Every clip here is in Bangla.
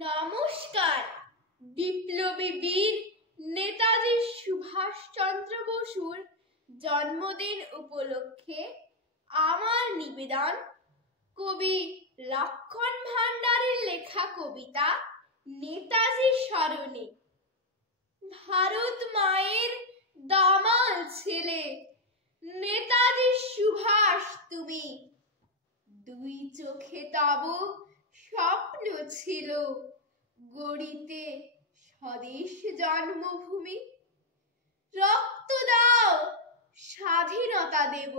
নমস্কার। বিপ্লবী বীর নেতাজি সুভাষচন্দ্র বসুর জন্মদিন উপলক্ষে আমার নিবেদন কবি লক্ষণ ভান্ডারীর লেখা কবিতা নেতাজি স্মরণে। ভারত মায়ের দামাল ছেলে নেতাজি সুভাষ তুমি, দুই চোখে তব স্বপ্ন ছিল গড়িতে স্বদেশ জন্মভূমি। রক্ত দাও স্বাধীনতা দেব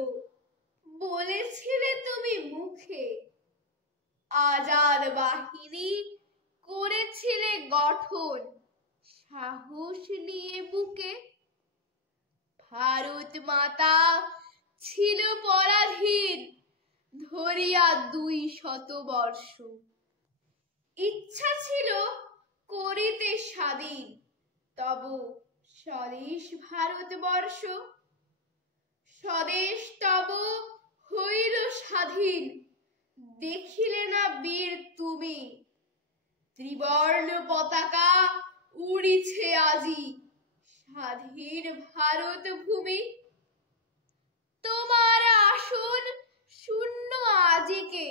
বলেছিলে তুমি মুখে, আজাদ বাহিনী করেছিলে গঠন সাহস নিয়ে বুকে। ভারত মাতা ছিল পরাধীন ধরিয়া 200 বর্ষ, ইচ্ছা ছিল করিতে স্বাধীন তব স্বদেশ ভারতবর্ষ। স্বদেশ তব হইল স্বাধীন দেখিলে না বীর তুমি, ত্রিবর্ণ পতাকা উড়িছে আজি স্বাধীন ভারত ভূমি। তোমার আসন শূন্য আজিকে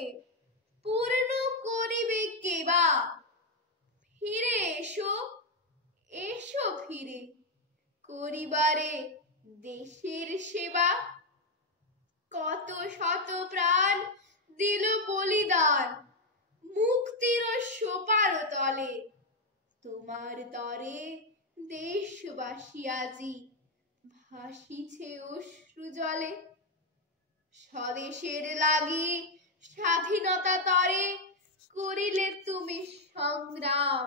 পূর্ণ করিবে কেবা, ফিরে এসো এসো ফিরে করিবারে দেশের সেবা। কত শত প্রাণ দিল বলিদান মুক্তির সোপান তলে, তোমার তরে দেশবাসী আজি ভাসিছে অশ্রু জলে। স্বদেশের লাগি স্বাধীনতা তরে করিলে তুমি সংগ্রাম,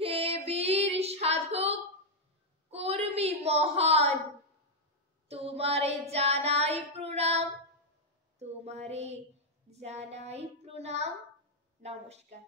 হে বীর সাধক কর্মী মহান, তোমারে জানাই প্রণাম, তোমারে জানাই প্রণাম। নমস্কার।